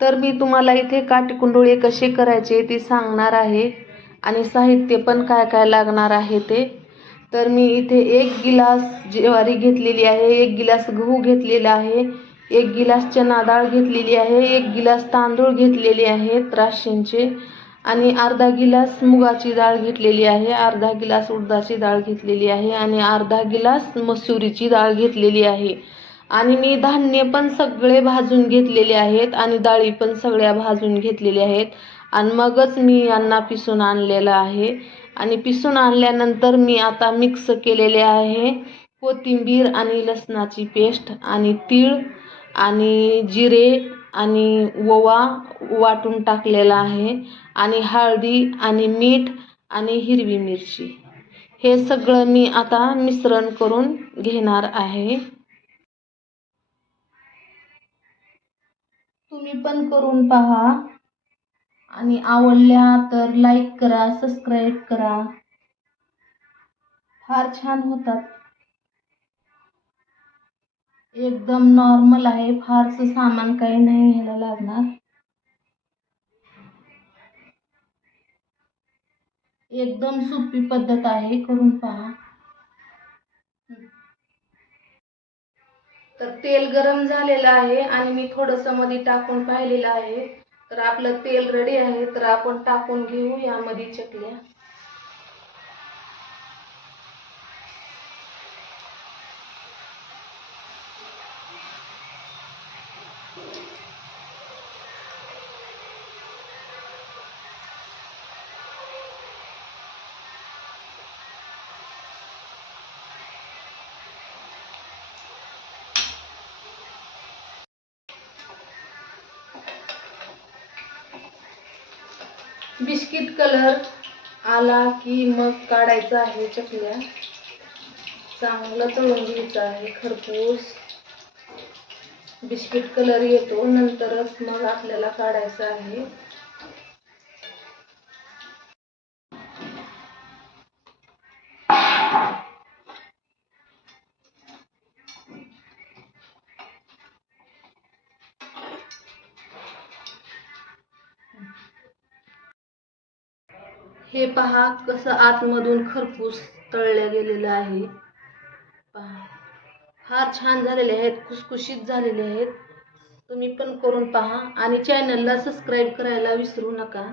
तर मी तुम्हाला इथे काटीकुंडुळे कसे करायचे ते सांगणार आहे आणि साहित्य पण काय काय लागणार आहे ते. तर मी इथे 1 गिलास ज्वारी घेतलेली आहे, 1 गिलास गहू घेतलेला आहे, 1 गिलास चना डाळ घेतलेली आहे, 1 गिलास तांदूळ घेतलेले आहेत राशनचे आणि अर्धा गिलास मुगाची डाळ घेतलेली आहे, अर्धा गिलास उडदाची डाळ घेतलेली आहे आणि अर्धा गिलास मसुरीची डाळ घेतलेली आहे. आणि मी धान्य पण सगळे भाजून घेतलेले आहेत आणि डाळी पण सगळ्या भाजून घेतलेल्या आहेत आणि मगच मी यांना पिसून आणलेलं आहे. आणि पिसून आणल्यानंतर मी आता मिक्स केलेले आहे कोथिंबीर आणि लसणाची पेस्ट आणि तीळ आणि जिरे आणि ओवा वाटून टाकलेला आहे आणि हळदी आणि मीठ आणि हिरवी मिरची. हे सगळं मी आता मिश्रण करून घेणार आहे. तुम्ही पण करून पहा आणि आवडल्या तर लाईक करा, सबस्क्राईब करा. फार छान होतात. एकदम नॉर्मल आहे, फारसं सामान काही नाही ह्याला लागणार. एकदम सोपी पद्धत आहे, करून पहा. तर तेल गरम झालेलं आहे आणि मी थोडंसं मध्ये टाकून पाहिलेलं आहे. तर आपलं तेल रेडी आहे, तर आपण टाकून घेऊ यामध्ये चकल्या. बिस्किट कलर आला की मग काढायचा आहे चकल्या. चांगलं तळून घ्यायचं आहे खरपूस. बिस्किट कलर येतो नंतरच मग आपल्याला काढायचं आहे. हे पहा कसं आतमधून खरपूस तळल्या गेलेलं आहे. पहा फार छान झालेले आहेत, खुसखुशीत झालेले आहेत. तुम्ही पण करून पहा आणि चॅनलला सबस्क्राईब करायला विसरू नका.